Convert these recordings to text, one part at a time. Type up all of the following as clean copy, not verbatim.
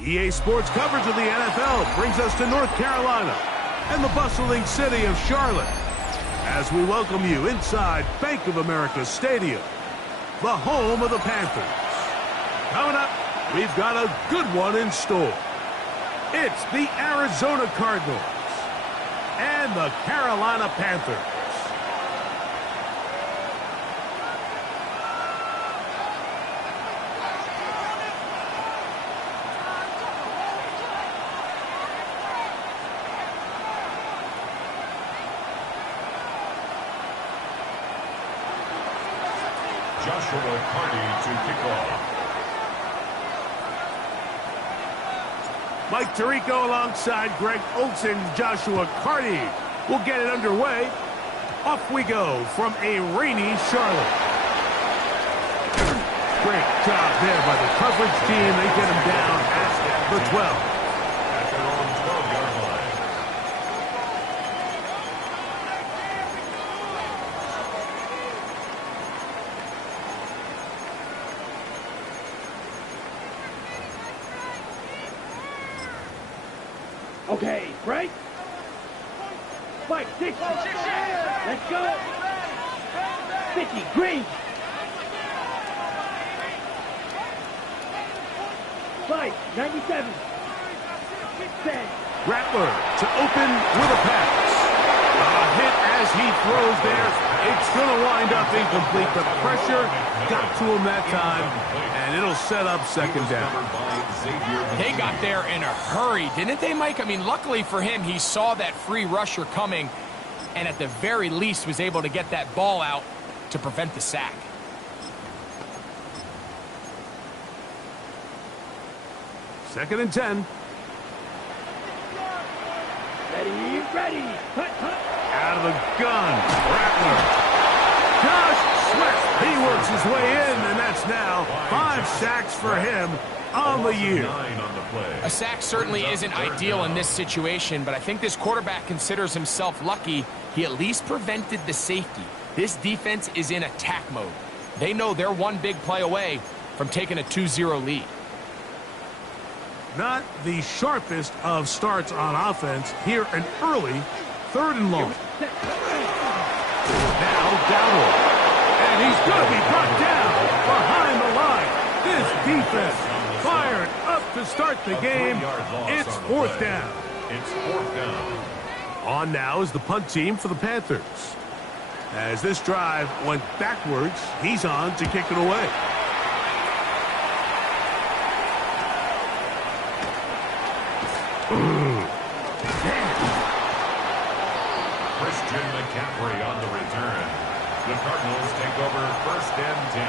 EA Sports coverage of the NFL brings us to North Carolina and the bustling city of Charlotte as we welcome you inside Bank of America Stadium, the home of the Panthers. Coming up, we've got a good one in store. It's the Arizona Cardinals and the Carolina Panthers. Joshua Carty to kick off. Mike Tirico alongside Greg Olsen. Joshua Carty will get it underway. Off we go from a rainy Charlotte. Great job there by the coverage team. They get him down at the 12. At their own 12-yard line. Okay, break. Mike, 60. Let's go. 50, green. 5, 97. 10. Rattler to open with a pass. A hit as he throws there. It's going to wind up incomplete. The pressure got to him that time, and it'll set up second down. They got there in a hurry, didn't they, Mike? I mean, luckily for him, he saw that free rusher coming, and at the very least was able to get that ball out to prevent the sack. Second and 10. Ready. Hut. Out of the gun. Rattler. Josh Sweat. He works his way in, and that's now 5 sacks for him on the year. A sack certainly isn't ideal in this situation, but I think this quarterback considers himself lucky he at least prevented the safety. This defense is in attack mode. They know they're one big play away from taking a 2-0 lead. Not the sharpest of starts on offense. Here an early 3rd and long. Now Dowdle. And he's going to be brought down behind the line. This defense fired up to start the game. It's 4th down. It's 4th down. On now is the punt team for the Panthers. As this drive went backwards, he's on to kick it away. Christian McCaffrey on the return. The Cardinals take over 1st and 10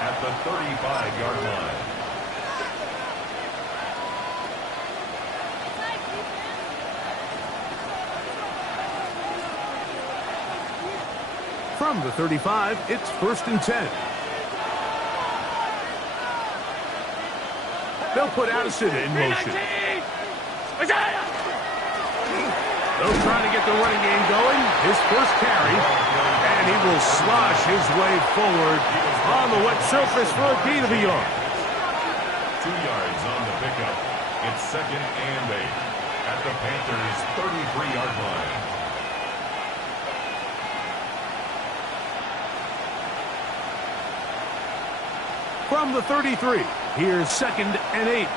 at the 35-yard line. From the 35, it's 1st and 10. They'll put Addison in motion. They'll try to get the running game going. His first carry, and he will slosh his way forward on the wet surface for a gain of a yard. 2 yards on the pickup. It's 2nd and 8 at the Panthers' 33-yard line. From the 33, here's 2nd and 8.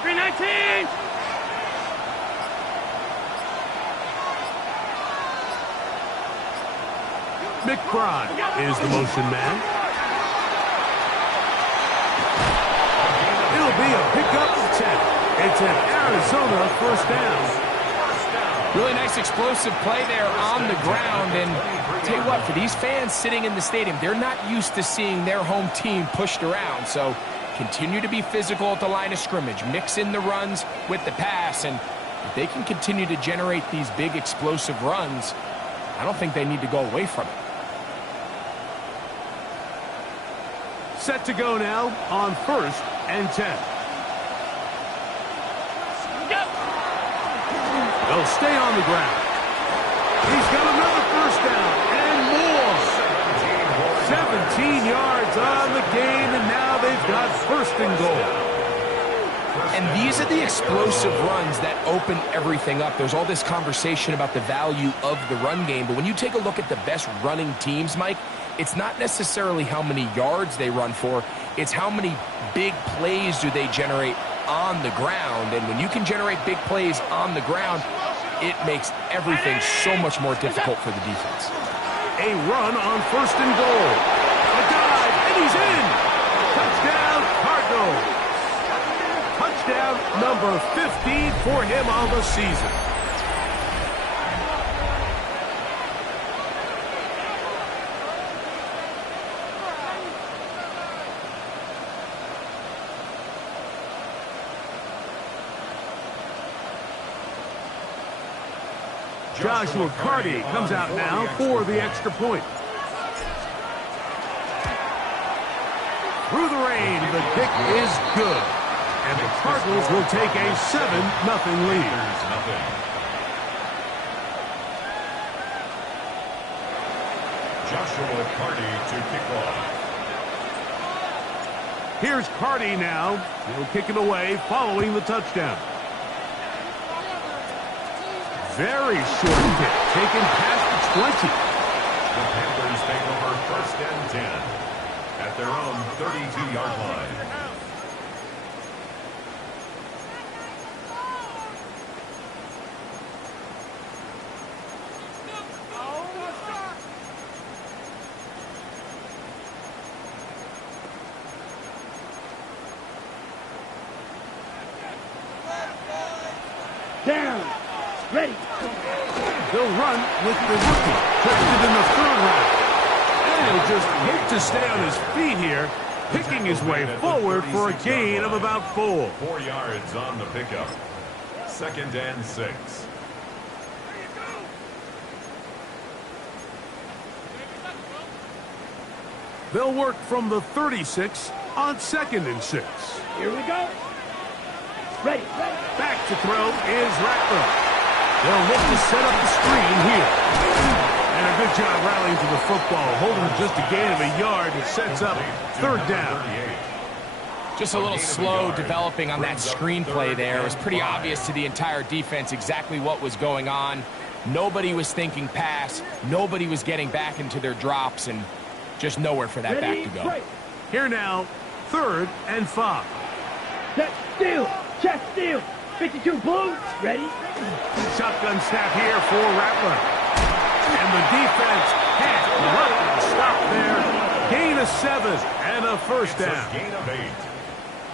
319. McBride is the motion man. It'll be a pickup of 10. It's an Arizona 1st down. Really nice explosive play there on the ground, and tell you what, for these fans sitting in the stadium, they're not used to seeing their home team pushed around, so continue to be physical at the line of scrimmage, mix in the runs with the pass, and if they can continue to generate these big explosive runs, I don't think they need to go away from it. Set to go now on 1st and 10. They'll stay on the ground. He's got another 1st down and more. 17 yards on the game, and now they've got first and goal. And these are the explosive runs that open everything up. There's all this conversation about the value of the run game, but when you take a look at the best running teams, Mike, it's not necessarily how many yards they run for, it's how many big plays do they generate on the ground. And when you can generate big plays on the ground, it makes everything so much more difficult for the defense. A run on first and goal. A dive, and he's in. Touchdown, Cardinals. Touchdown number 15 for him on the season. Joshua Carty comes out now for the extra point. Through the rain, the kick is good. And the Cardinals will take a 7-0 lead. Joshua Carty to kick off. Here's Carty now. He'll kick it away following the touchdown. Very short kick, taken past the 20. The Panthers take over first and 10 at their own 32-yard line. Down. Ready. They'll run with the rookie, drafted in the third round. And he'll just hope to stay on his feet here, picking his way forward for a gain of about 4. 4 yards on the pickup. 2nd and 6. They'll work from the 36 on 2nd and 6. Here we go. Ready. Back to throw is Rattler. They'll look to set up the screen here. And a good job rallying to the football, holding just a gain of a yard. It sets up third down. Just a little slow developing on that screenplay there. It was pretty obvious to the entire defense exactly what was going on. Nobody was thinking pass. Nobody was getting back into their drops, and just nowhere for that back to go. Here now, 3rd and 5. Set, steal, chest steal. 52 blue, ready. Shotgun snap here for Rattler. And the defense can't stop there. Gain of 7 and a first down. Gain of 8.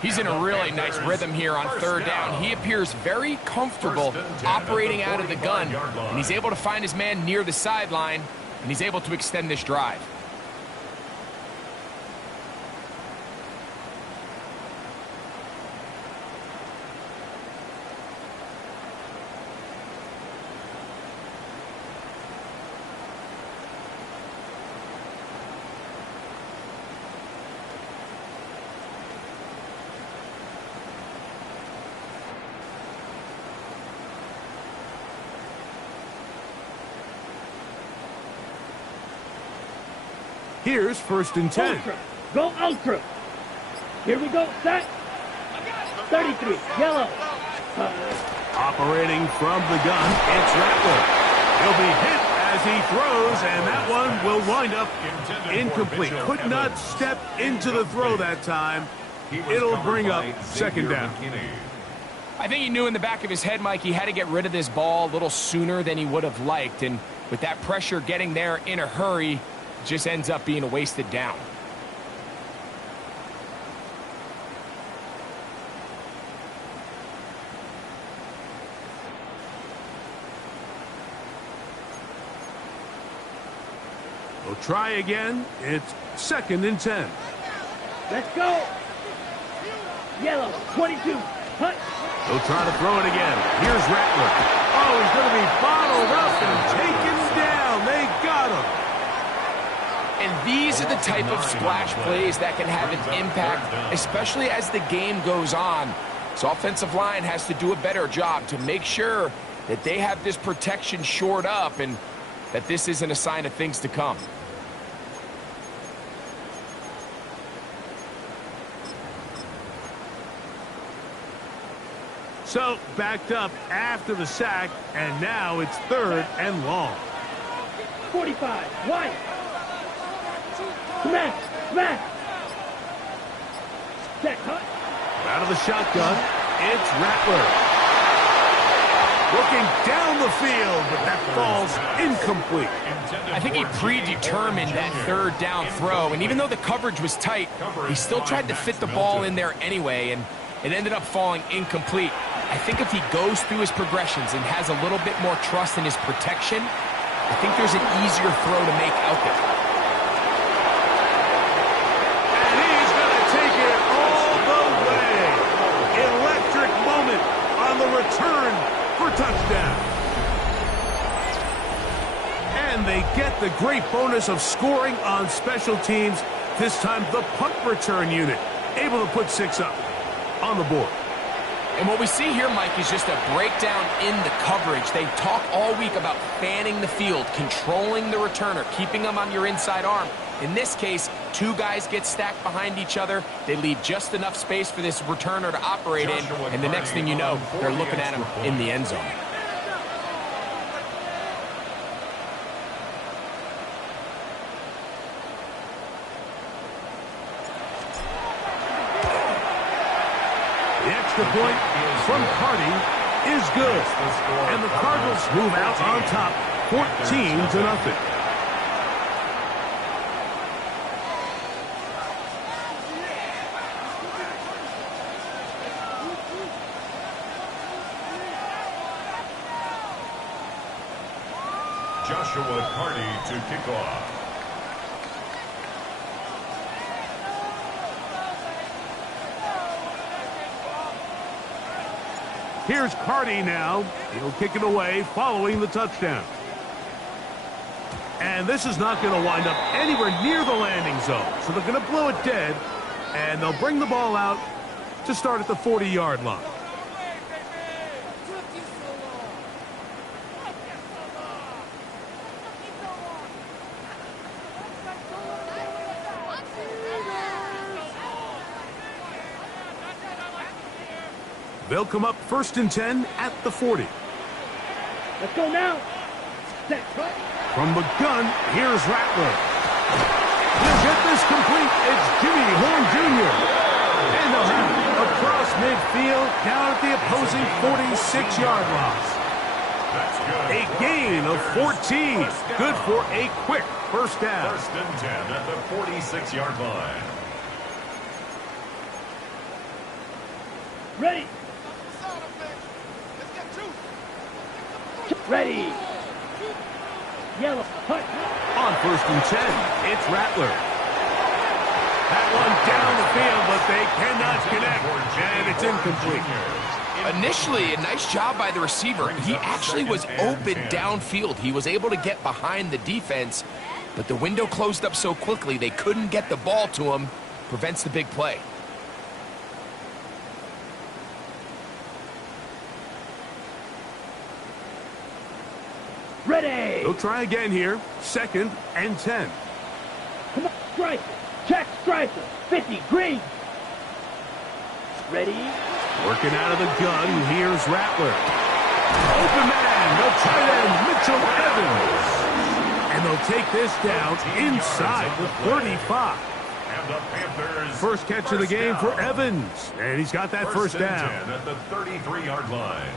He's in a really nice rhythm here on 3rd down. He appears very comfortable operating out of the gun, and he's able to find his man near the sideline, and he's able to extend this drive. Here's 1st and 10. Ultra. Go ultra. Here we go. Set. 33. Yellow. Operating from the gun, it's Rattler. He'll be hit as he throws, and that one will wind up incomplete. Could not step into the throw that time. It'll bring up 2nd down. I think he knew in the back of his head, Mike, he had to get rid of this ball a little sooner than he would have liked. And with that pressure getting there in a hurry, just ends up being a wasted down. We'll try again. It's 2nd and 10. Let's go. Yellow, 22. Hut. He'll try to throw it again. Here's Rattler. Oh, he's going to be bottled up and taken down. They got him. And these are the type of splash plays that can have an impact, especially as the game goes on. So offensive line has to do a better job to make sure that they have this protection shored up and that this isn't a sign of things to come. So, backed up after the sack, and now it's 3rd and long. 45, wide. Smash, smash. Set, cut. Out of the shotgun, it's Rattler. Looking down the field, but that falls incomplete. I think he predetermined that 3rd down throw, and even though the coverage was tight, he still tried to fit the ball in there anyway, and it ended up falling incomplete. I think if he goes through his progressions and has a little bit more trust in his protection, I think there's an easier throw to make out there. And he's going to take it all the way. Electric moment on the return for touchdown. And they get the great bonus of scoring on special teams. This time the punt return unit able to put 6 up on the board. And what we see here, Mike, is just a breakdown in the coverage. They talk all week about fanning the field, controlling the returner, keeping them on your inside arm. In this case, 2 guys get stacked behind each other. They leave just enough space for this returner to operate in, and the next thing you know, they're looking at him in the end zone. The extra point from Carty is good. And the Cardinals move out on top, 14-0. Joshua Carty to kick off. Here's Carty now. He'll kick it away following the touchdown. And this is not going to wind up anywhere near the landing zone. So they're going to blow it dead, and they'll bring the ball out to start at the 40-yard line. They'll come up 1st and 10 at the 40. Let's go now. Set, cut. From the gun, here's Rattler. He'll get this complete. It's Jimmy Horn Jr. And they'll have it across midfield down at the opposing 46-yard line. A gain of 14. Good for a quick first down. 1st and 10 at the 46-yard line. Ready. Ready. Yellow. Cut. On 1st and 10, it's Rattler. That one down the field, but they cannot connect, and it's incomplete. Initially, a nice job by the receiver. He actually was open downfield. He was able to get behind the defense, but the window closed up so quickly they couldn't get the ball to him. Prevents the big play. Ready. They'll try again here. 2nd and 10. Come on, striker. Check striker. 50, green. Ready. Working out of the gun, here's Rattler. Open man, the tight end, Mitchell Evans. And they'll take this down inside the 35. And the Panthers. First catch of the game for Evans. And he's got that first down. 10 at the 33-yard line.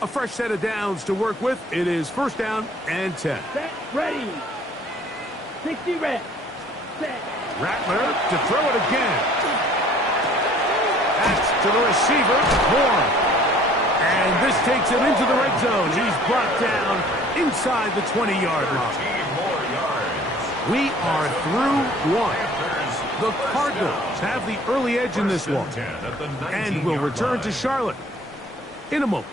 A fresh set of downs to work with. It is 1st down and 10. Set, ready. 60 red. Set. Rattler to throw it again. That's to the receiver, Horn. And this takes him into the red zone. He's brought down inside the 20-yard line. We are through one. The Cardinals have the early edge in this one. And will return to Charlotte in a moment.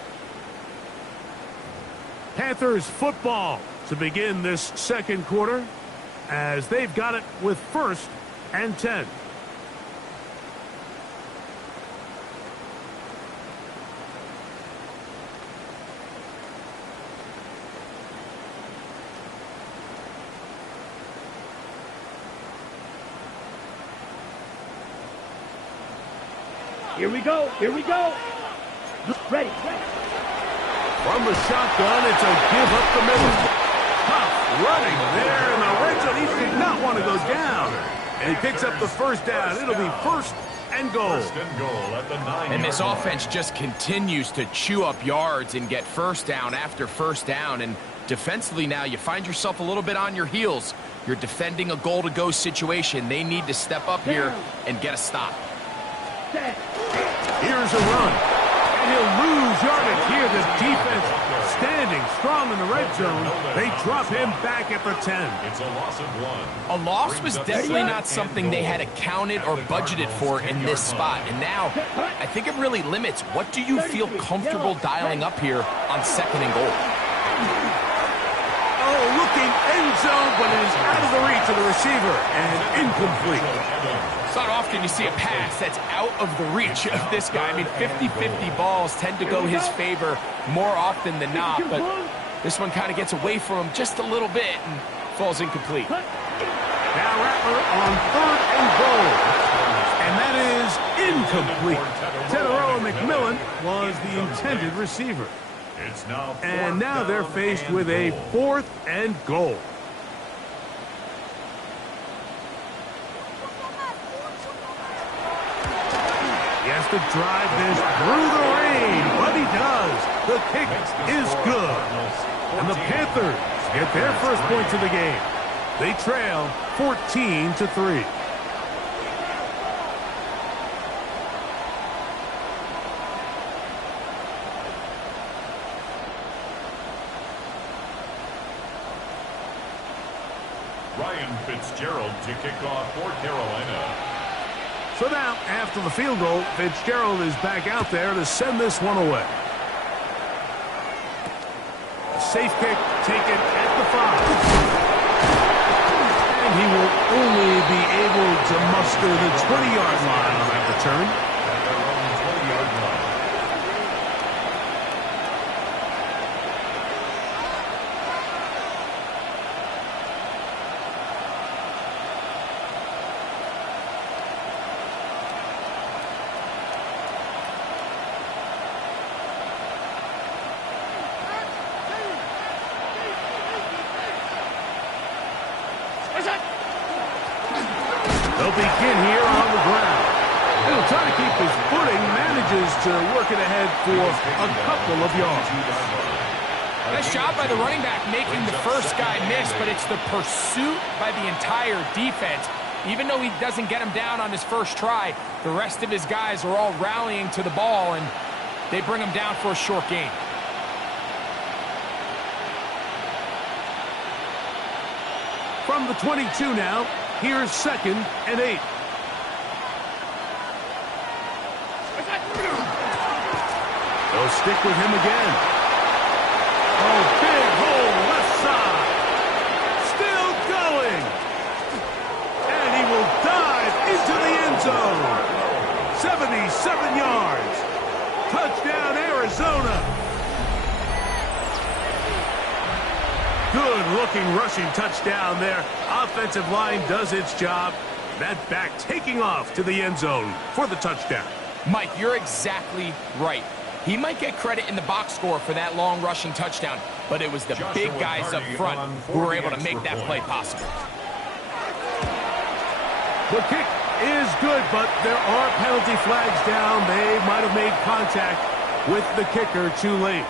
Panthers football to begin this 2nd quarter as they've got it with 1st and 10. Here we go. Here we go. Ready. From the shotgun, it's a give up the middle. Tough running there in the red zone. He did not want to go down. And he picks up the first down. It'll be first and goal. First and goal at the 9-yard And this line. offense just continues to chew up yards and get first down after first down. And defensively now, you find yourself a little bit on your heels. You're defending a goal-to-go situation. They need to step up here and get a stop. Here's a run. And he'll lose yardage here. The defense standing strong in the red zone. They drop him back at the 10. It's a loss of 1. A loss was definitely not something they had accounted or budgeted for in this spot. And now, I think it really limits what do you feel comfortable dialing up here on second and goal. Oh, looking end zone, but it is out of the reach of the receiver and incomplete. It's not often you see a pass that's out of the reach of this guy. I mean, 50-50 balls tend to go his favor more often than not, but this one kind of gets away from him just a little bit and falls incomplete. Now Rattler on third and goal. And that is incomplete. Tedoroa McMillan was the intended receiver. It's now And now they're faced with a fourth and goal. He has to drive this through the rain, but he does. The kick is good. And the Panthers get their first points of the game. They trail 14-3. Ryan Fitzgerald to kick off for Carolina. So now, after the field goal, Fitzgerald is back out there to send this one away. A safe kick taken at the 5. And he will only be able to muster the 20-yard line on that return. At their own 20-yard line. They'll begin here on the ground. He'll try to keep his footing, manages to work it ahead for a couple of yards. Nice job by the running back making the first guy miss, but it's the pursuit by the entire defense. Even though he doesn't get him down on his first try, the rest of his guys are all rallying to the ball, and they bring him down for a short gain. From the 22 now, here's second and 8. They'll stick with him again. Oh, big hole left side. Still going. And he will dive into the end zone. 77 yards. Touchdown, Arizona. Good-looking rushing touchdown there. Offensive line does its job. That back taking off to the end zone for the touchdown. Mike, you're exactly right. He might get credit in the box score for that long rushing touchdown, but it was the big guys up front who were able to make that play possible. The kick is good, but there are penalty flags down. They might have made contact with the kicker too late.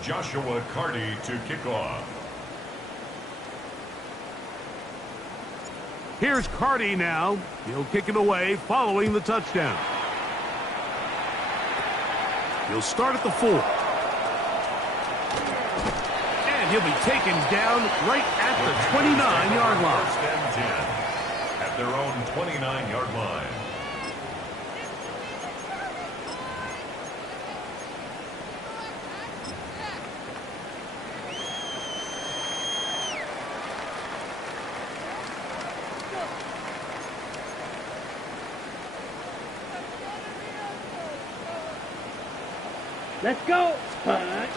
Joshua Carty to kick off. Here's Carty now. He'll kick it away following the touchdown. He'll start at the 4. And he'll be taken down right at the 29-yard line. First and 10 at their own 29-yard line. Let's go. Drive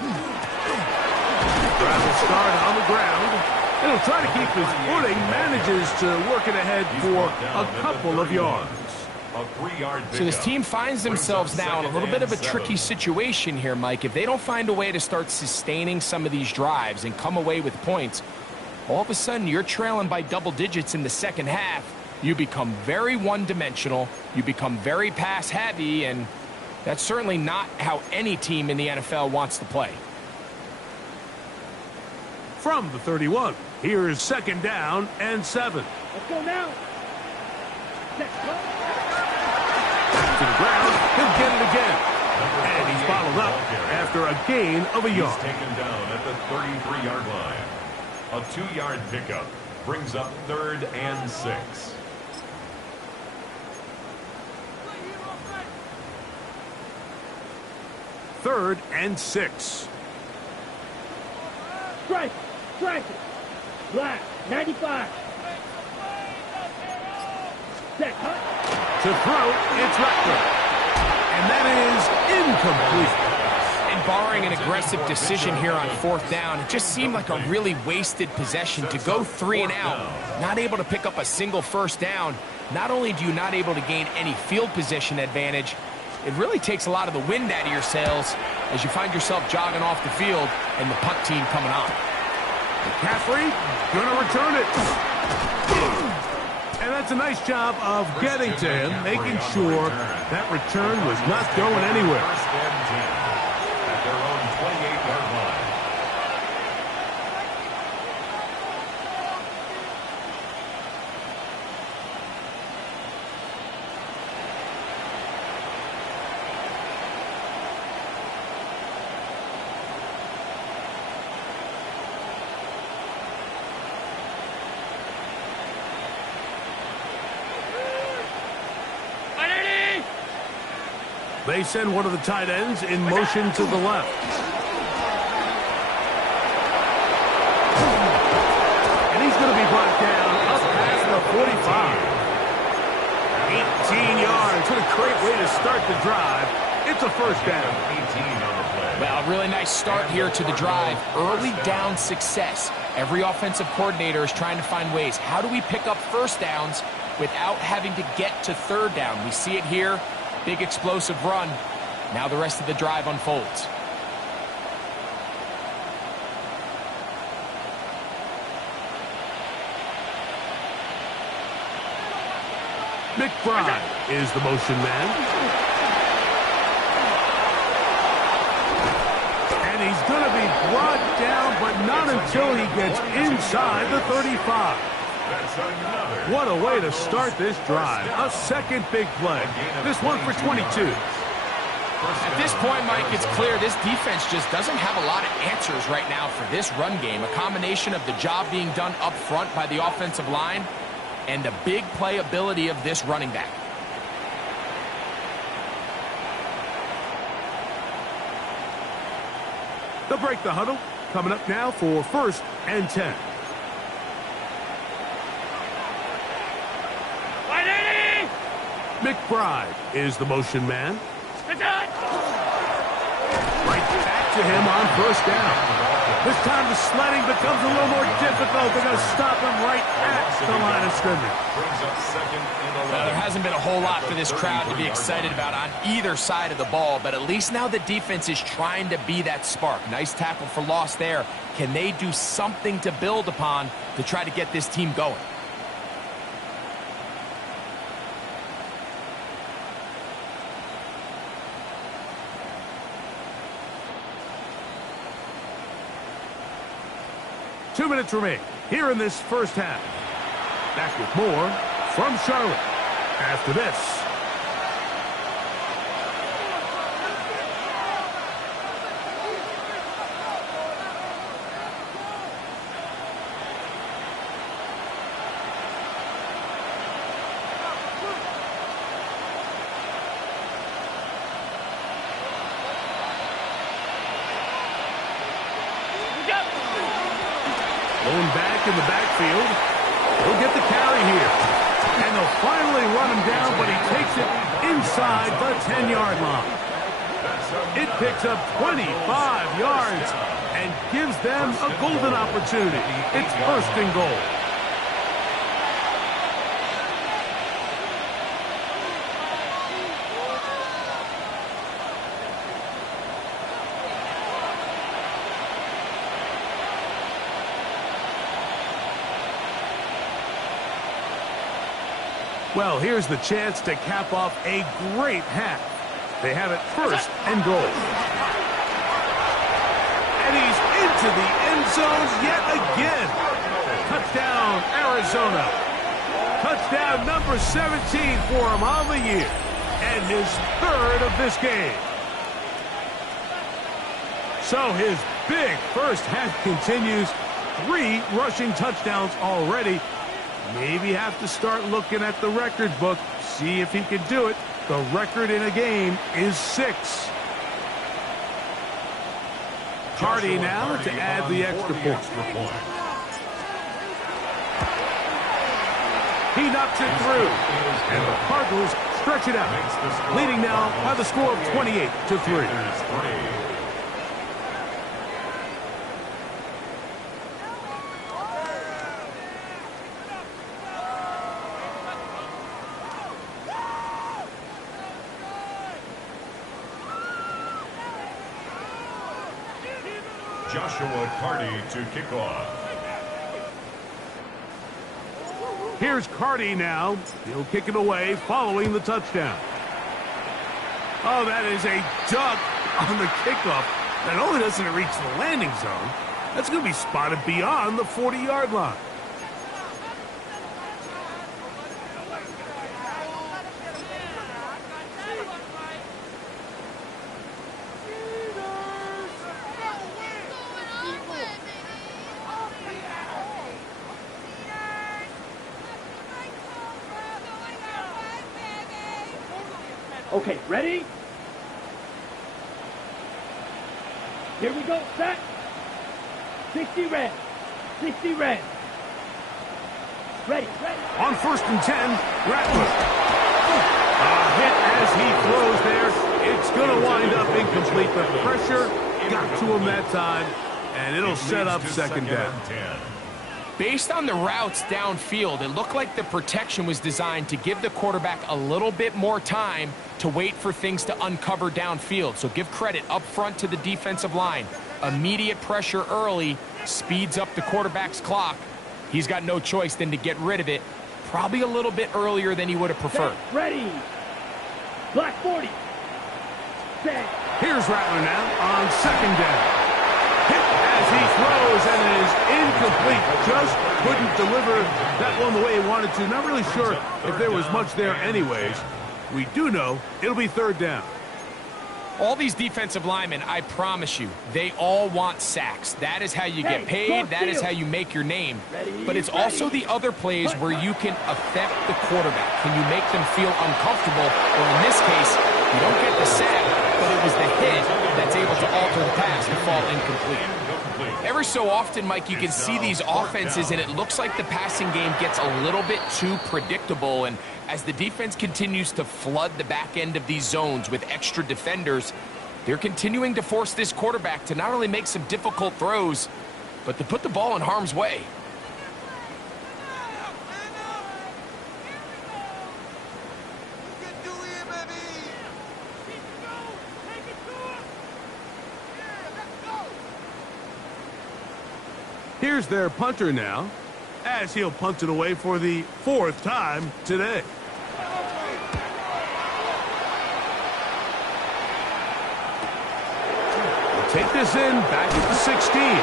will start on the ground. And he'll try to keep his footing. Manages to work it ahead for a couple of yards. A 3-yard So this team finds themselves now in a little bit of a tricky situation here, Mike. If they don't find a way to start sustaining some of these drives and come away with points, all of a sudden you're trailing by double digits in the second half. You become very one-dimensional. You become very pass-heavy, and that's certainly not how any team in the NFL wants to play. From the 31, here is 2nd down and 7. Let's go now. Let's go. To the ground, he'll get it again. And he's bottled up after a gain of a yard. He's taken down at the 33-yard line. A 2-yard pickup brings up 3rd and 6. Third and 6. Strike. Strike it. Black. 95. Set. Cut. To throw, it's Rector. And that is incomplete. And barring an aggressive decision here on 4th down, it just seemed like a really wasted possession to go 3 and out. Not able to pick up a single 1st down. Not only do you not able to gain any field position advantage, it really takes a lot of the wind out of your sails as you find yourself jogging off the field and the punt team coming on. McCaffrey gonna return it. And that's a nice job of getting to him, making sure that return was not going anywhere. 1st and 10 at their own 28-yard line. They send one of the tight ends in motion to the left. And he's going to be brought down up past the 45. 18 yards. What a great way to start the drive. It's a 1st down. 18 on the play. Well, a really nice start here to the drive. Early down success. Every offensive coordinator is trying to find ways. How do we pick up 1st downs without having to get to 3rd down? We see it here. Big explosive run. Now the rest of the drive unfolds. McBride is the motion man. And he's going to be brought down, but not until he gets inside the 35. What a way to start this drive. A second big play. This one for 22. At this point, Mike, it's clear this defense just doesn't have a lot of answers right now for this run game. A combination of the job being done up front by the offensive line and the big playability of this running back. They'll break the huddle. Coming up now for 1st and 10. McBride is the motion man. Right back to him on 1st down. This time the sledding becomes a little more difficult. They're going to stop him right at the line of scrimmage. Well, there hasn't been a whole lot for this crowd to be excited about on either side of the ball, but at least now the defense is trying to be that spark. Nice tackle for loss there. Can they do something to build upon to try to get this team going? Two minutes remain here in this 1st half. Back with more from Charlotte after this. Going back in the backfield. He'll get the carry here. And they'll finally run him down, but he takes it inside the 10-yard line. It picks up 25 yards and gives them a golden opportunity. It's first and goal. Well, here's the chance to cap off a great half. They have it first and goal. And he's into the end zone yet again. Touchdown, Arizona. Touchdown number 17 for him on the year. And his third of this game. So his big first half continues. 3 rushing touchdowns already. Maybe have to start looking at the record book, see if he can do it. The record in a game is 6. Cardi now to add the extra point. He knocks it through, and the Cardinals stretch it out, leading now by the score of 28-3. Joshua Cardi to kick off. Here's Cardi now. He'll kick it away following the touchdown. Oh, that is a duck on the kickoff. Not only doesn't it reach the landing zone, that's going to be spotted beyond the 40-yard line. Okay, ready? Here we go, set. 60 red. 60 red. Ready. On first and 10, Ratliff. A hit as he throws there. It's going to wind up incomplete, but pressure got to him that time, and it'll set up second down. Based on the routes downfield, it looked like the protection was designed to give the quarterback a little bit more time to wait for things to uncover downfield. So give credit up front to the defensive line. Immediate pressure early speeds up the quarterback's clock. He's got no choice than to get rid of it, probably a little bit earlier than he would have preferred. Set, ready. Black 40. Set. Here's Rattler now on second down. Hit as he throws, and it is incomplete. Just couldn't deliver that one the way he wanted to. Not really sure if there was much there anyways. We do know it'll be third down. All these defensive linemen, I promise you, they all want sacks. That is how you get paid. That is how you make your name. But it's also the other plays where you can affect the quarterback. Can you make them feel uncomfortable? Or in this case, you don't get the sack, but it was the hit that's able to alter the pass and fall incomplete. Every so often, Mike, you can see these offenses, and it looks like the passing game gets a little bit too predictable. And as the defense continues to flood the back end of these zones with extra defenders, they're continuing to force this quarterback to not only make some difficult throws, but to put the ball in harm's way. Here's their punter now, as he'll punt it away for the 4th time today. We'll take this in back at the 16. Oh,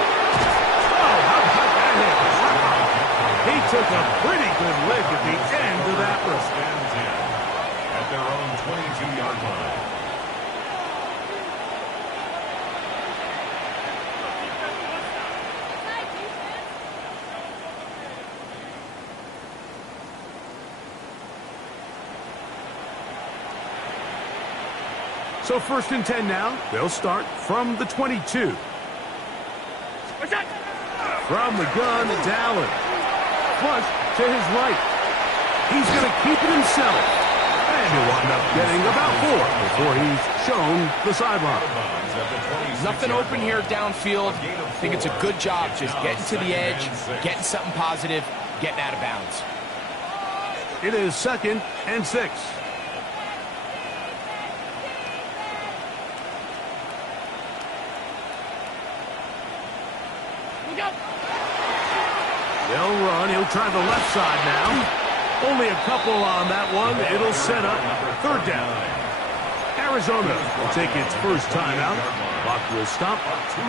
how about that hit? He took a pretty good lick at the end of that one. At their own 22-yard line. So first and 10 now. They'll start from the 22. From the gun, it's Allen. Flush to his right. He's going to keep it himself. And he'll wind up getting about 4 before he's shown the sideline. Nothing open here downfield. I think it's a good job just getting to the edge, getting something positive, getting out of bounds. It is 2nd and 6. They'll run. He'll try the left side now. Only a couple on that one. It'll set up 3rd down. Arizona will take its first timeout. Clock will stop.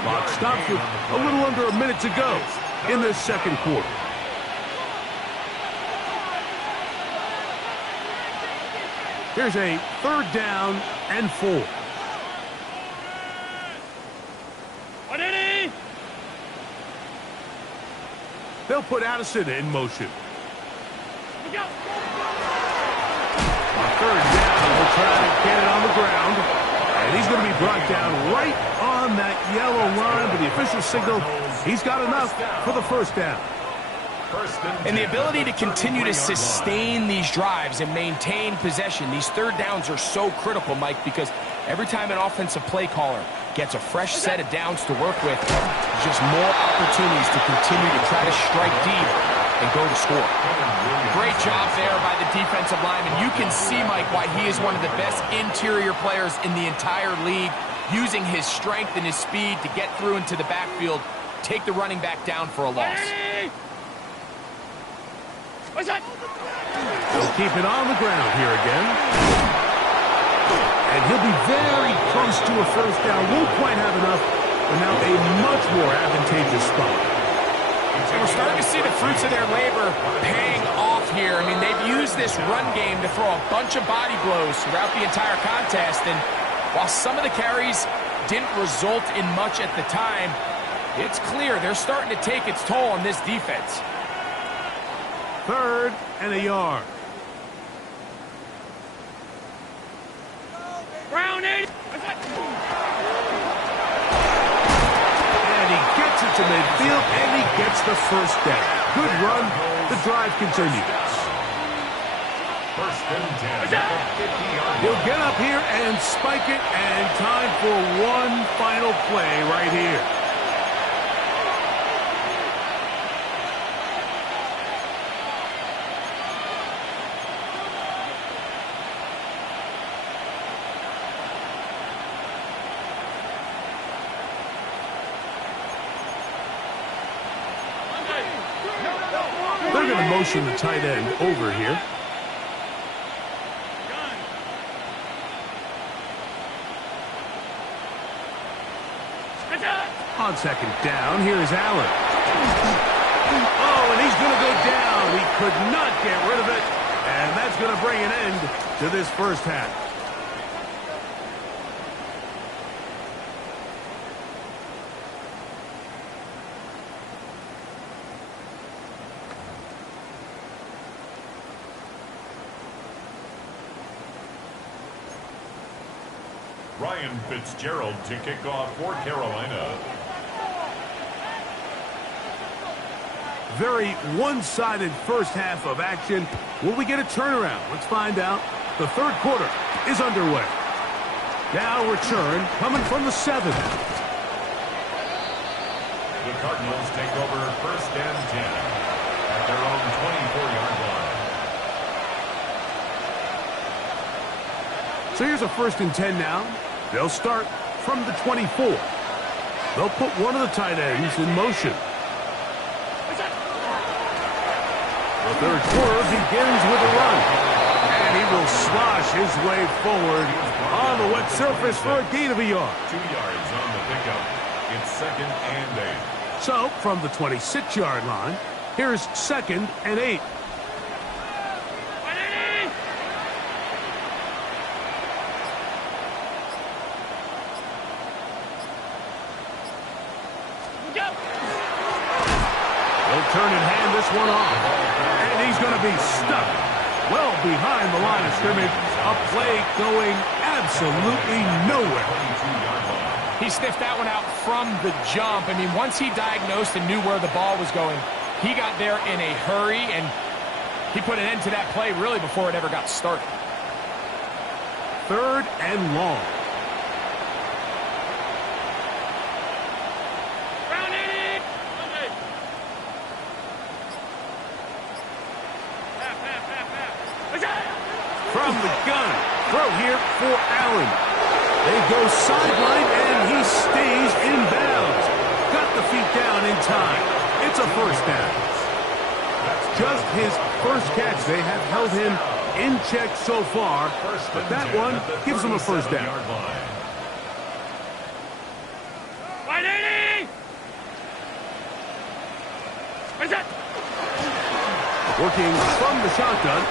Clock stops with a little under a minute to go in the 2nd quarter. Here's a 3rd down and 4. They'll put Addison in motion. On 3rd down, they'll try to get it on the ground. And he's going to be brought down right on that yellow line, but the official signal he's got enough for the 1st down. And the ability to continue to sustain these drives and maintain possession, these 3rd downs are so critical, Mike, because every time an offensive play caller gets a fresh set of downs to work with, there's just more opportunities to continue to try to strike deep and go to score. Great job there by the defensive lineman. You can see, Mike, why he is one of the best interior players in the entire league, using his strength and his speed to get through into the backfield, take the running back down for a loss. They'll keep it on the ground here again. And he'll be very close to a 1st down. Won't quite have enough, but now a much more advantageous spot. And we're starting to see the fruits of their labor paying off here. I mean, they've used this run game to throw a bunch of body blows throughout the entire contest. And while some of the carries didn't result in much at the time, it's clear they're starting to take its toll on this defense. 3rd and a yard. And he gets it to midfield, and he gets the 1st down. Good run. The drive continues. 1st and 10. He'll get up here and spike it, and time for one final play right here. They're going to motion the tight end over here. On 2nd down, here's Allen. Oh, and he's going to go down. He could not get rid of it. And that's going to bring an end to this 1st half. Ryan Fitzgerald to kick off for Carolina. Very one-sided 1st half of action. Will we get a turnaround? Let's find out. The 3rd quarter is underway. Now return coming from the 7th. The Cardinals take over 1st and 10 at their own 24-yard line. So here's a 1st and 10 now. They'll start from the 24. They'll put one of the tight ends in motion. The 3rd quarter begins with a run. And he will slosh his way forward on the wet surface for a gain of a yard. 2 yards on the pickup. It's 2nd and 8. So from the 26-yard line, here's 2nd and 8. Turn and hand this one off. And he's going to be stuck well behind the line of scrimmage. A play going absolutely nowhere. He sniffed that one out from the jump. I mean, once he diagnosed and knew where the ball was going, he got there in a hurry, and he put an end to that play really before it ever got started. 3rd and long. From the gun, throw here for Allen. They go sideline, and he stays in bounds. Got the feet down in time. It's a first down. Just his first catch. They have held him in check so far, but that one gives him a first down. Working from the shotgun,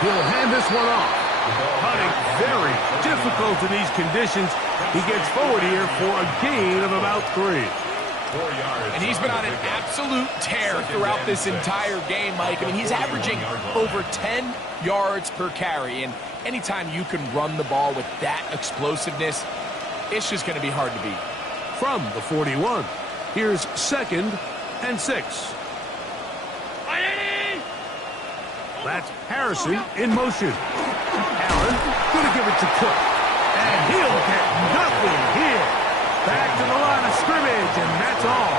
he'll hand this one off. Hunting very difficult in these conditions. He gets forward here for a gain of about 3. And he's been on an absolute tear throughout this entire game, Mike. I mean, he's averaging over 10 yards per carry. And anytime you can run the ball with that explosiveness, it's just going to be hard to beat. From the 41, here's 2nd and 6. That's Harrison in motion. Allen going to give it to Cook. And he'll get nothing here. Back to the line of scrimmage, and that's all.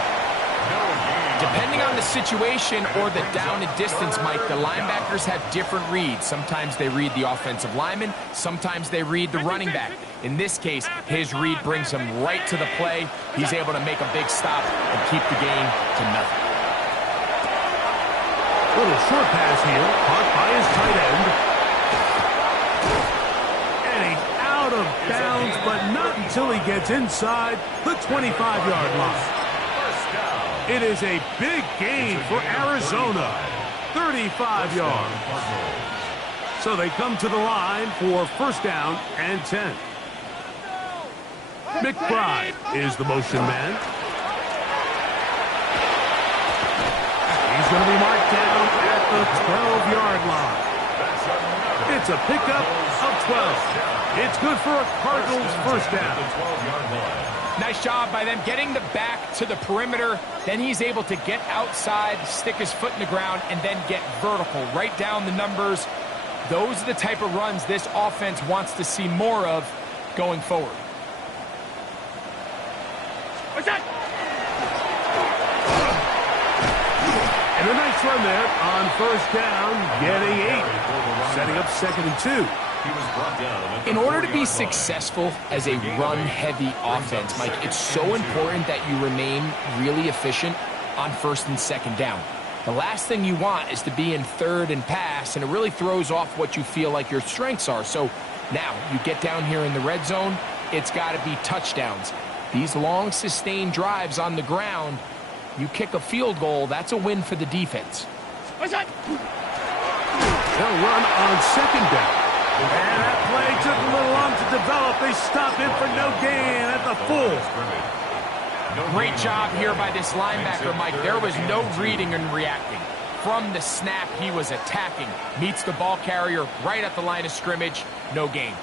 Depending on the situation or the down and distance, Mike, the linebackers have different reads. Sometimes they read the offensive lineman. Sometimes they read the running back. In this case, his read brings him right to the play. He's able to make a big stop and keep the gain to nothing. Little short pass here, caught by his tight end. And he's out of bounds, but not until he gets inside the 25-yard line. It is a big gain for Arizona, 35 yards. So they come to the line for first down and 10. McBride is the motion man. He's going to be marked down at the 12-yard line. It's a pickup of 12. It's good for a Cardinals first down. Nice job by them getting the back to the perimeter. Then he's able to get outside, stick his foot in the ground, and then get vertical. Right down the numbers. Those are the type of runs this offense wants to see more of going forward. What's that? And a nice run there on first down, getting 8. Setting up 2nd and 2. In order to be successful as a run-heavy offense, Mike, it's so important that you remain really efficient on 1st and 2nd down. The last thing you want is to be in 3rd and pass, and it really throws off what you feel like your strengths are. So now you get down here in the red zone, it's got to be touchdowns. These long, sustained drives on the ground, you kick a field goal, that's a win for the defense. What's that? They'll run on 2nd down. And that play took a little long to develop. They stop him for no gain at the full. Great job here by this linebacker, Mike. There was no reading and reacting. From the snap, he was attacking. Meets the ball carrier right at the line of scrimmage. No gain.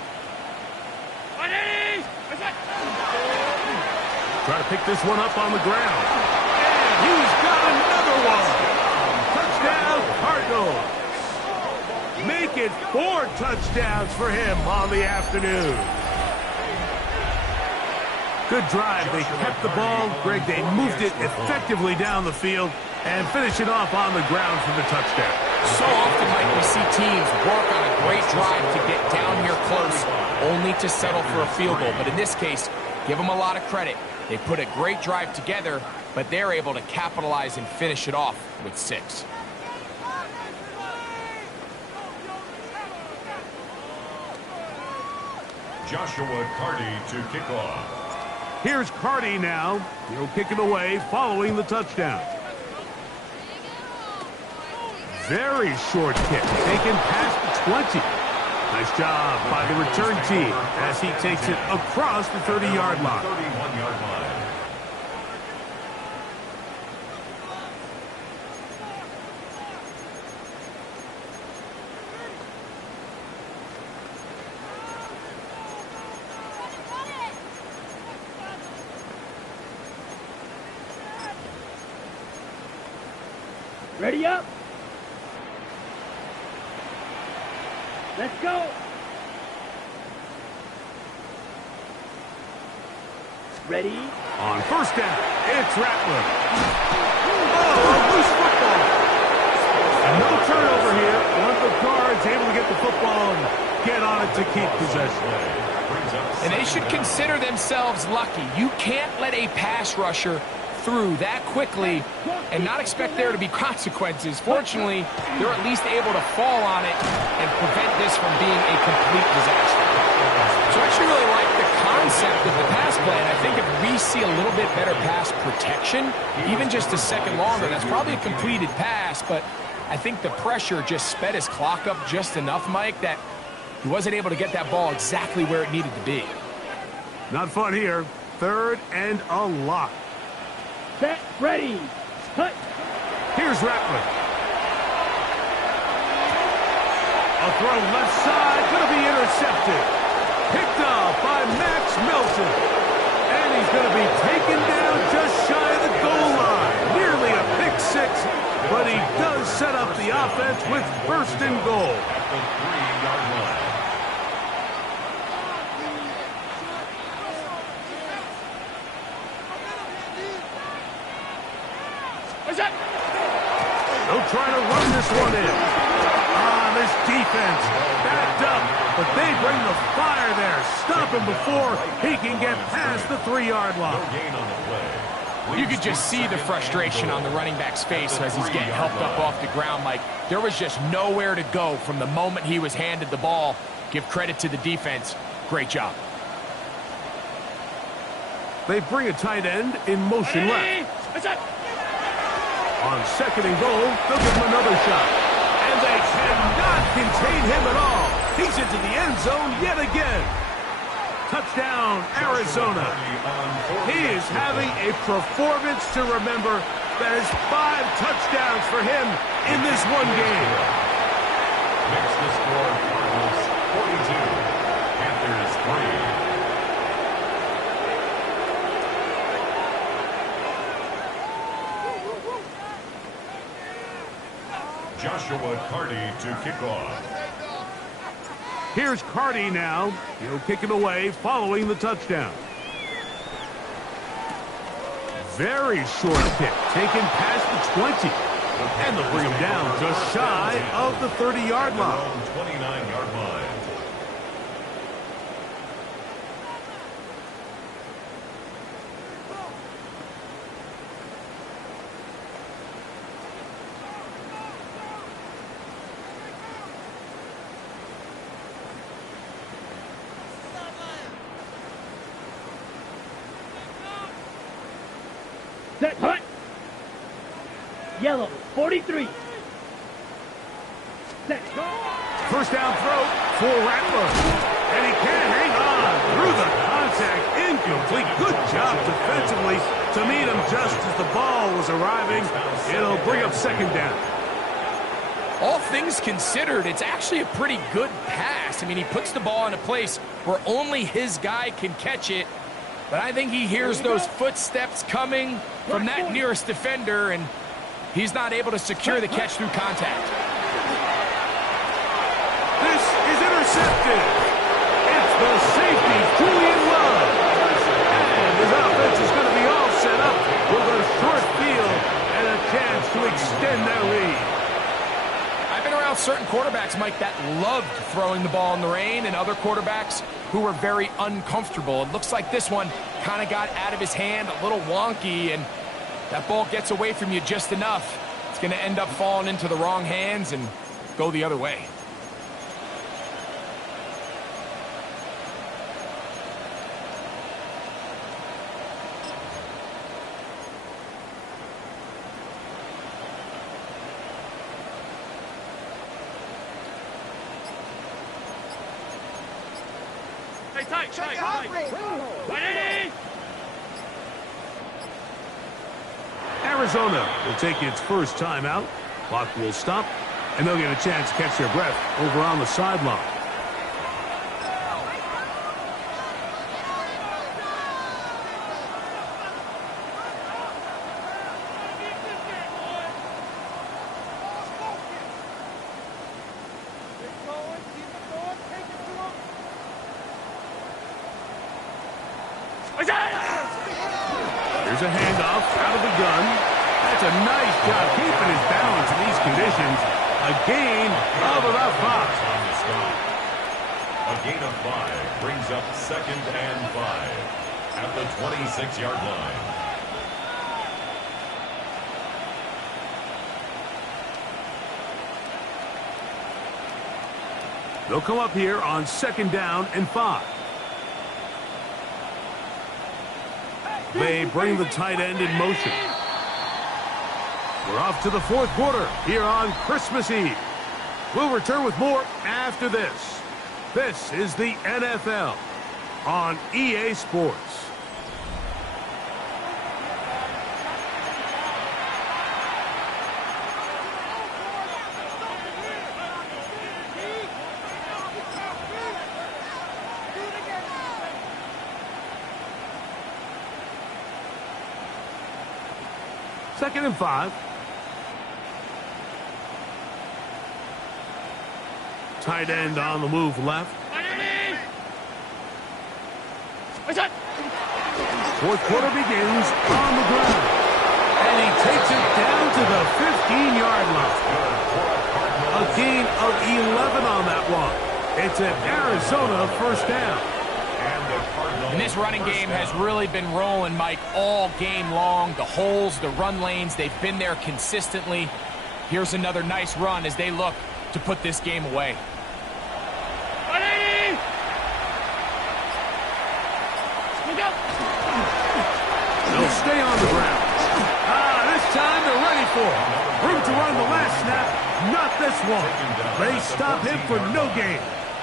Try to pick this one up on the ground. And he's got another one. Touchdown, Cardinals. Make it 4 touchdowns for him on the afternoon. Good drive. They kept the ball. Greg, they moved it effectively down the field and finish it off on the ground for the touchdown. So often, Mike, we see teams work on a great drive to get down here close, only to settle for a field goal. But in this case, give them a lot of credit. They put a great drive together, but they're able to capitalize and finish it off with 6. Joshua Carty to kick off. Here's Carty now. He'll kick it away following the touchdown. Very short kick, taken past the 20. Nice job by the return team as he takes it across the 30-yard line. 31-yard line. Ready up. Let's go. Ready? On first down, it's Rattler. Oh, a loose football. And no turnover here. One of the guards able to get the football and get on it to keep possession. And they should consider themselves lucky. You can't let a pass rusher through that quickly and not expect there to be consequences. Fortunately, they're at least able to fall on it and prevent this from being a complete disaster. So I actually really like the concept of the pass play, and I think if we see a little bit better pass protection, even just a second longer, that's probably a completed pass, but I think the pressure just sped his clock up just enough, Mike, that he wasn't able to get that ball exactly where it needed to be. Not fun here. Third and a lot. Set, ready, cut. Here's Rattler. A throw left side, going to be intercepted. Picked up by Max Milton. And he's going to be taken down just shy of the goal line. Nearly a pick six, but he does set up the offense with first and goal. At the 3-yard line. They'll try to run this one in. This defense backed up, but they bring the fire there. Stop him before he can get past the 3-yard line. No gain on the play. You could just see the frustration on the running back's face as he's getting helped up off the ground. Like, there was just nowhere to go from the moment he was handed the ball. Give credit to the defense. Great job. They bring a tight end in motion left. On second and goal, they'll give him another shot. And they cannot contain him at all. He's into the end zone yet again. Touchdown, Arizona. He is having a performance to remember. That is 5 touchdowns for him in this one game. Makes the score Cardinals 42, Panthers 3. Joshua Carty to kick off. Here's Carty now. He'll kick it away following the touchdown. Very short kick, taken past the 20. And they'll bring him down just shy of the 30-yard line. 29-yard line. Set, cut. Yellow, 43. Set, go. First down throw for Rattler. And he can't hang on through the contact. Incomplete. Good job defensively to meet him just as the ball was arriving. It'll bring up second down. All things considered, it's actually a pretty good pass. I mean, he puts the ball in a place where only his guy can catch it. But I think he hears those footsteps coming from that nearest defender, and he's not able to secure the catch through contact. This is intercepted. It's the safety, Julian Love. And his offense is going to be all set up with a short field and a chance to extend their lead. I've been around certain quarterbacks, Mike, that loved throwing the ball in the rain, and other quarterbacks who were very uncomfortable. It looks like this one kind of got out of his hand, a little wonky, and that ball gets away from you just enough. It's going to end up falling into the wrong hands and go the other way. Arizona will take its first timeout. Clock will stop, and they'll get a chance to catch their breath over on the sideline. Here's a handoff out of the gun. That's a nice job keeping his balance in these conditions. A gain of about 5. A gain of 5 brings up 2nd and 5 at the 26-yard line. They'll come up here on 2nd down and 5. They bring the tight end in motion. We're off to the 4th quarter here on Christmas Eve. We'll return with more after this. This is the NFL on EA Sports. Second and 5. Tight end on the move left. 4th quarter begins on the ground. And he takes it down to the 15-yard line. A gain of 11 on that one. It's an Arizona 1st down. And this running game has really been rolling, Mike, all game long. The holes, the run lanes, they've been there consistently. Here's another nice run as they look to put this game away. They'll stay on the ground. This time they're ready for it. Room to run the last snap. Not this one. They stop him for no gain.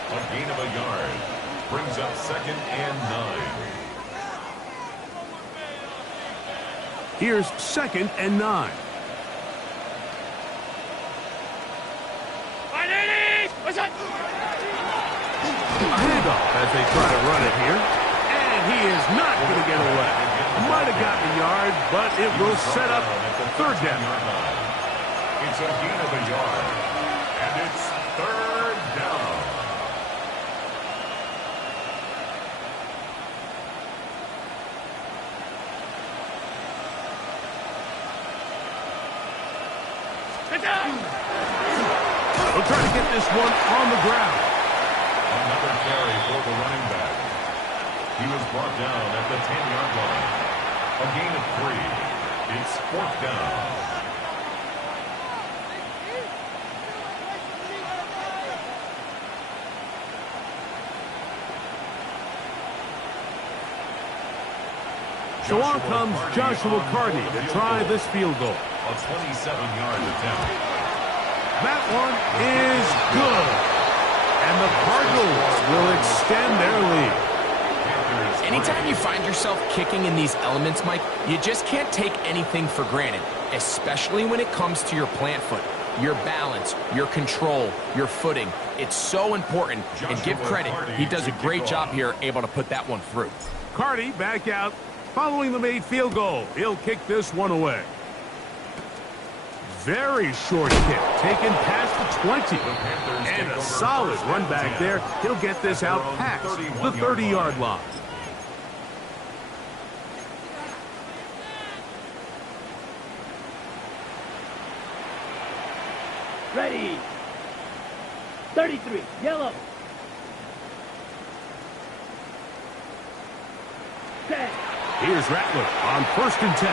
A gain of a yard brings up 2nd and 9. Here's 2nd and 9. A handoff as they try to run it here. And he is not going to get away. Might have gotten a yard, but it will set up 3rd down. It's a gain of a yard. And it's 3rd down. They'll try to get this one on the ground. Another carry for the running back. He was brought down at the 10-yard line. A gain of 3. It's 4th down. So on comes Joshua Carty to try this field goal. A 27-yard attempt. That one is good. And the Cardinals will extend their lead. Anytime you find yourself kicking in these elements, Mike, you just can't take anything for granted, especially when it comes to your plant foot, your balance, your control, your footing. It's so important, and give credit, he does a great job here able to put that one through. Carty back out following the made field goal. He'll kick this one away. Very short kick, taken past the 20. And a solid run back there. He'll get this out past the 30-yard line. Ready. 33, yellow. 10. Here's Rattler on 1st and 10.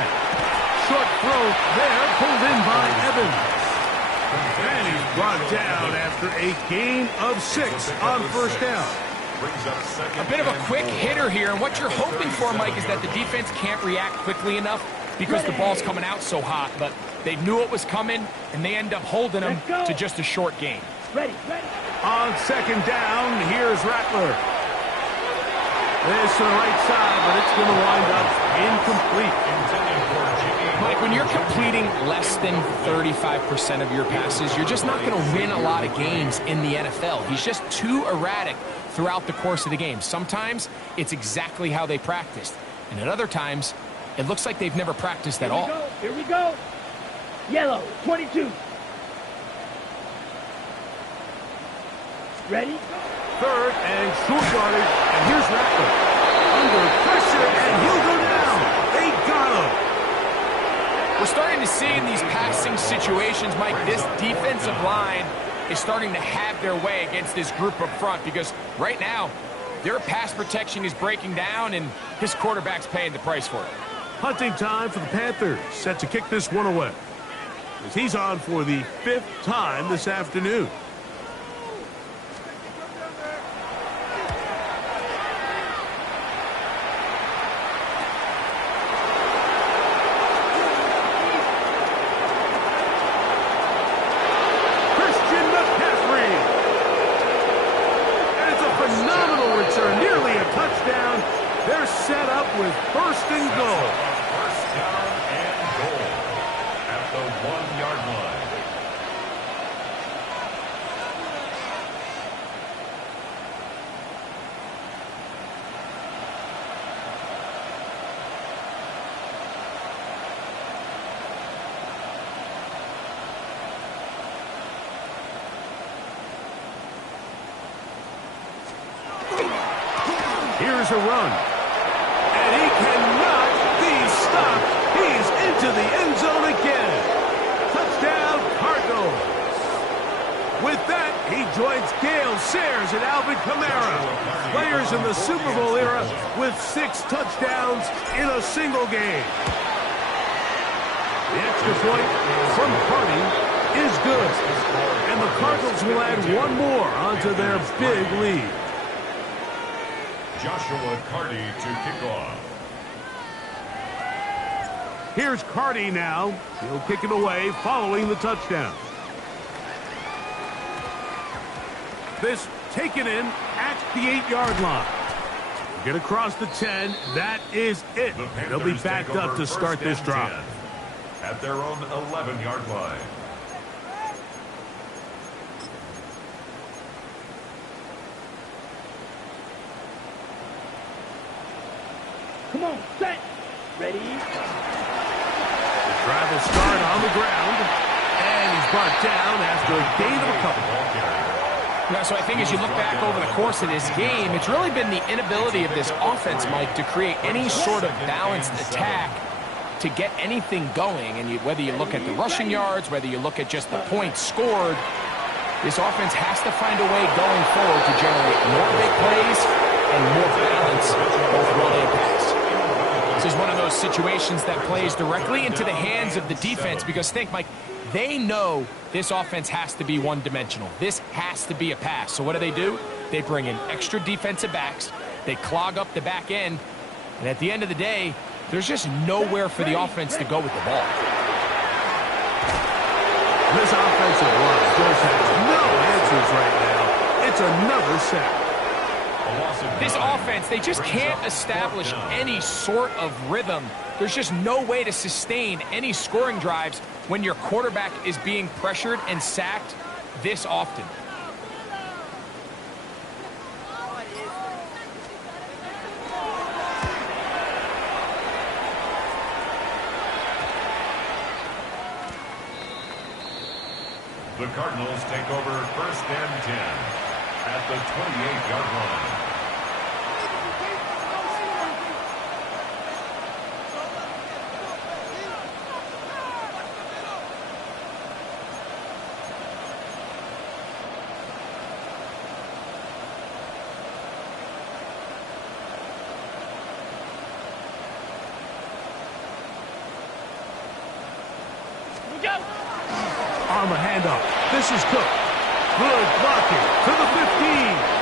Short throw there, pulled in by Evans. And he's brought down after a gain of 6 on 1st down. A bit of a quick hitter here, and what you're hoping for, Mike, is that the defense can't react quickly enough because the ball's coming out so hot, but they knew it was coming, and they end up holding them to just a short gain. Ready. On 2nd down, here's Rattler. This to the right side, but it's going to wind up incomplete. Mike, when you're completing less than 35% of your passes, you're just not going to win a lot of games in the NFL. He's just too erratic throughout the course of the game. Sometimes it's exactly how they practiced, and at other times it looks like they've never practiced at all. Here we go. Yellow, 22. Ready? 3rd and short yardage, and here's Rattler. under pressure, and he'll go down. They got him. We're starting to see in these passing situations, Mike, this defensive line is starting to have their way against this group up front because right now, their pass protection is breaking down, and his quarterback's paying the price for it. Punting time for the Panthers, set to kick this one away, as he's on for the 5th time this afternoon. They're set up with first and goal. First down and goal at the 1-yard line. Here's a run. And he cannot be stopped. He's into the end zone again. Touchdown, Cardinals. With that, he joins Gale Sayers and Alvin Kamara, players in the Super Bowl era with 6 touchdowns in a single game. The extra point from Cardi is good. And the Cardinals will add one more onto their big lead. Joshua Cardi to kick off. Here's Cardi now. He'll kick it away following the touchdown. This taken in at the 8-yard line. Get across the 10. That is it. They'll be backed up to start this drive. At their own 11-yard line. Come on, set. Ready. The drive will start on the ground. And he's brought down after a gain of a couple. Yeah, so I think as you look back over the course of this game, it's really been the inability of this offense, Mike, to create any sort of balanced attack to get anything going. And whether you look at the rushing yards, whether you look at just the points scored, this offense has to find a way going forward to generate more big plays and more balance, both run and pass. This is one of those situations that plays directly into the hands of the defense because think, Mike, they know this offense has to be one-dimensional. This has to be a pass. So what do? They bring in extra defensive backs. They clog up the back end. And at the end of the day, there's just nowhere for the offense to go with the ball. This offensive line just has no answers right now. It's another sack. This offense, they just can't establish any sort of rhythm. There's just no way to sustain any scoring drives when your quarterback is being pressured and sacked this often. The Cardinals take over first and 10 at the 28-yard line. On the handoff. This is Cook. Good blocking to the 15.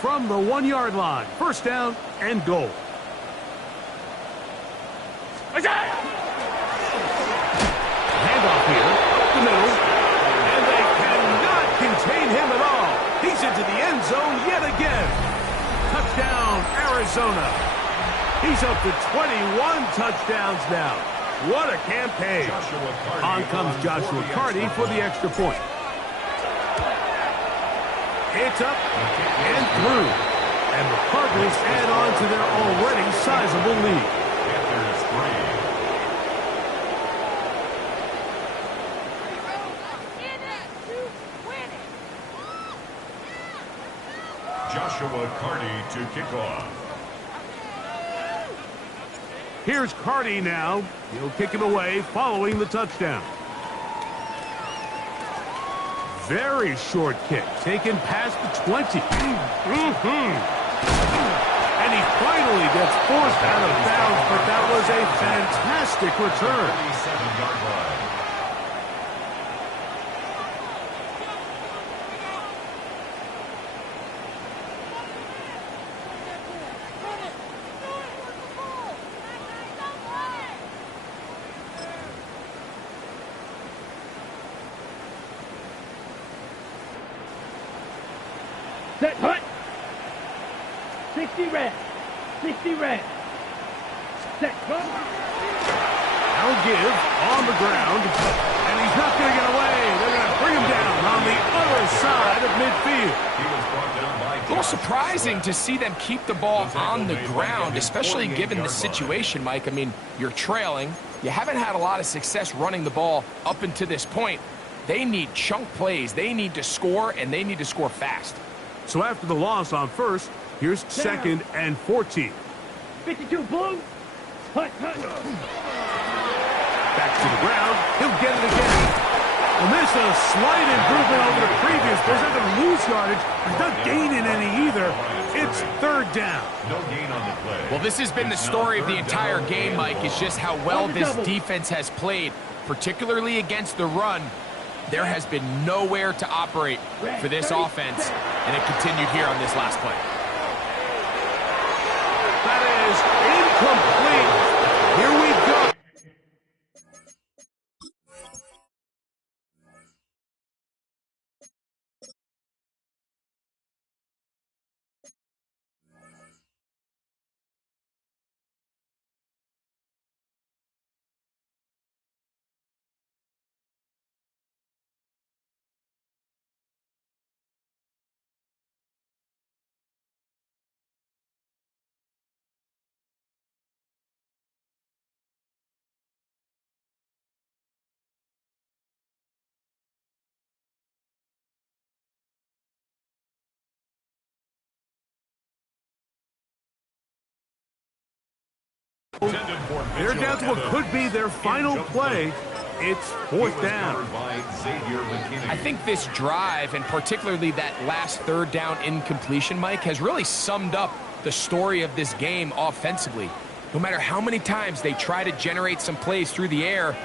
From the 1-yard line. First down and goal. Handoff here. Up the middle. And they cannot contain him. into the end zone yet again. Touchdown, Arizona. He's up to 21 touchdowns now. What a campaign. On comes Joshua Carty for the extra point. It's up and through. And the Cardinals add on to their already sizable lead. Panthers 3. Joshua Carty to kick off. Here's Carty now. He'll kick it away following the touchdown. Very short kick, taken past the 20. And he finally gets forced out of bounds, but that was a fantastic return. 37-yard line. Set, hut. 60 red. 60 red. Set, go. Now give on the ground, and he's not going to get away. They're going to bring him down on the other side of midfield. He was brought down by A little surprising to see them keep the ball on the ground, especially given the situation, Mike. I mean, you're trailing. You haven't had a lot of success running the ball up until this point. They need chunk plays. They need to score, and they need to score fast. So after the loss on first, here's 2nd and 14. 52 blue. Hut, hut. Back to the ground. He'll get it again. And this is a slight improvement over the previous. There's not going to lose yardage. He's not gaining any either. It's 3rd down. No gain on the play. Well, this has been the story of the entire game, Mike, is just how well this defense has played, particularly against the run. There has been nowhere to operate for this offense, and it continued here on this last play. That is incomplete. Here we go. They're down to what could be their final play. It's 4th down. I think this drive, and particularly that last 3rd down incompletion, Mike, has really summed up the story of this game offensively. No matter how many times they try to generate some plays through the air,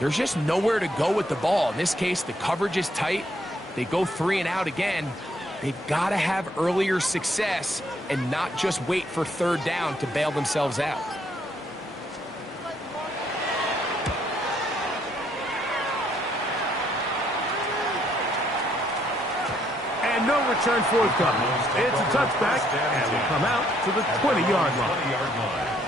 there's just nowhere to go with the ball. In this case, the coverage is tight. They go 3 and out again. They've got to have earlier success and not just wait for 3rd down to bail themselves out. And no return forthcoming. It's a touchback, and we come out to the 20-yard line.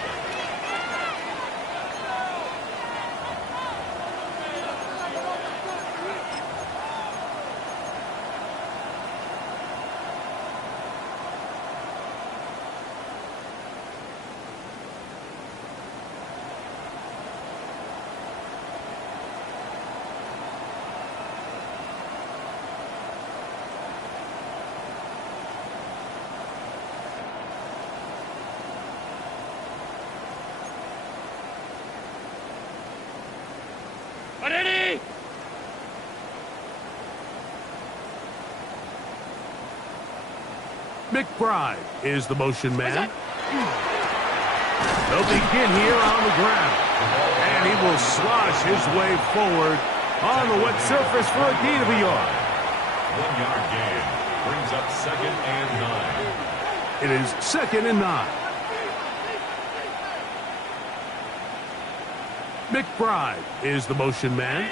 Ready? McBride is the motion man. They'll begin here on the ground. And he will slosh his way forward on the wet surface for a gain of a yard. 1-yard gain brings up 2nd and 9. It is 2nd and 9. McBride is the motion man.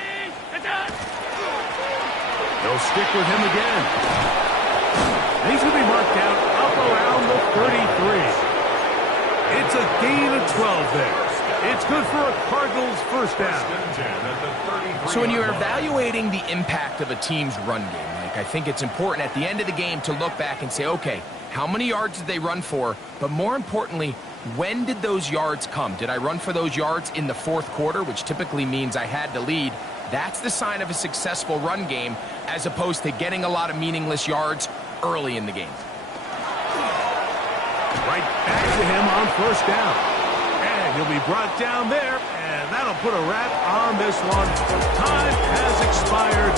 They'll stick with him again. And he's going to be marked down up around the 33. It's a gain of 12 there. It's good for a Cardinals first down. So when you're evaluating the impact of a team's run game, Mike, I think it's important at the end of the game to look back and say, okay, how many yards did they run for? But more importantly, when did those yards come? Did I run for those yards in the fourth quarter, which typically means I had to lead? That's the sign of a successful run game, as opposed to getting a lot of meaningless yards early in the game. Right back to him on first down. And he'll be brought down there, and that'll put a wrap on this one. Time has expired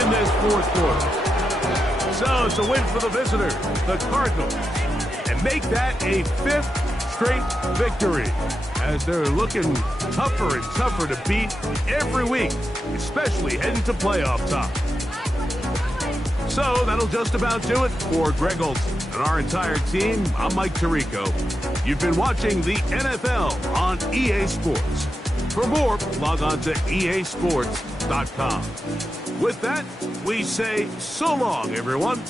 in this fourth quarter. So it's a win for the visitors, the Cardinals, and make that a fifth straight victory, as they're looking tougher and tougher to beat every week, especially heading to playoff time. So that'll just about do it for Greg Olsen and our entire team. I'm Mike Tirico. You've been watching the NFL on EA Sports. For more, log on to easports.com. With that, we say so long, everyone.